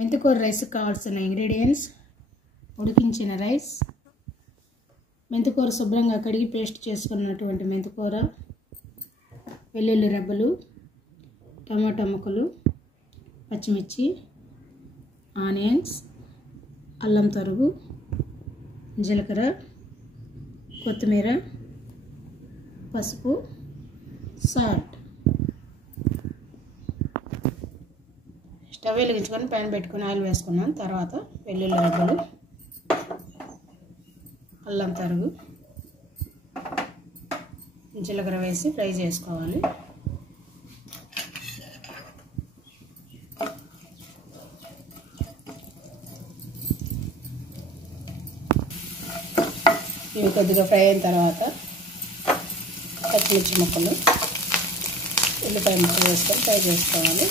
మెంతికూర రైస్ కావాల్సిన ఇంగ్రీడియంట్స్: ఉడికించిన రైస్, మెంతికూర శుభ్రంగా కడిగి పేస్ట్ చేసుకున్నటువంటి మెంతికూర, వెల్లుల్లి రెబ్బలు, టమాటా ముక్కలు, పచ్చిమిర్చి, ఆనియన్స్, అల్లం తరుగు, జీలకర్ర, కొత్తిమీర, పసుపు, సాల్ట్. స్టవ్ వెలిగించుకొని ప్యాన్ పెట్టుకొని ఆయిల్ వేసుకున్నాను. తర్వాత వెల్లుల్లి రెబ్బలు, అల్లం తరుగు, జీలకర్ర వేసి ఫ్రై చేసుకోవాలి. ఇవి కొద్దిగా ఫ్రై అయిన తర్వాత పచ్చిమిర్చి ముక్కలు, ఉల్లిపాయ ముక్కలు వేసుకొని ఫ్రై చేసుకోవాలి.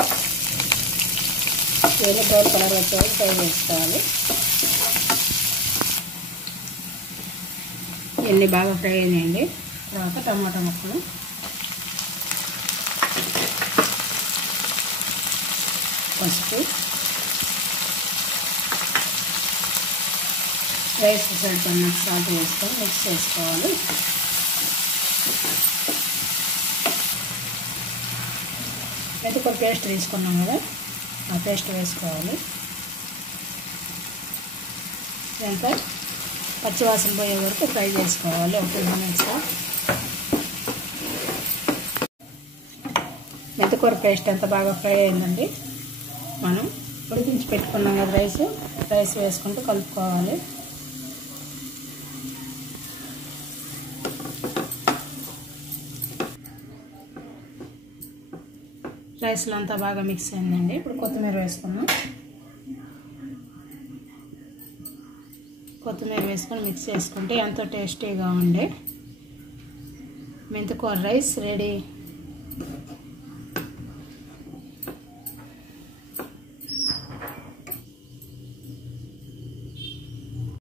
ఇవన్నీ బ్రౌన్ కలర్ వచ్చేవాళ్ళు ఫ్రై చేసుకోవాలి. ఇవన్నీ బాగా ఫ్రై అయినాయండి. తర్వాత టమాటా ముక్కలు, పసుపు, రైస్ సరిపడిన సాల్ట్ వేసుకొని మిక్స్ చేసుకోవాలి. మెంతికూర పేస్ట్ తీసుకున్నాం కదా, ఆ పేస్ట్ వేసుకోవాలి. ఇదంతా పచ్చివాసన పోయే వరకు ఫ్రై చేసుకోవాలి. ఒక 2 మినిట్స్. మెంతికూర పేస్ట్ ఎంత బాగా ఫ్రై అయిందండి. మనం ఉడికించి పెట్టుకున్నాం కదా రైస్ వేసుకుంటూ కలుపుకోవాలి. రైస్లో అంతా బాగా మిక్స్ అయిందండి. ఇప్పుడు కొత్తిమీర వేసుకున్నాం. కొత్తిమీర వేసుకొని మిక్స్ చేసుకుంటే ఎంతో టేస్టీగా ఉండే మెంతికూర రైస్ రెడీ.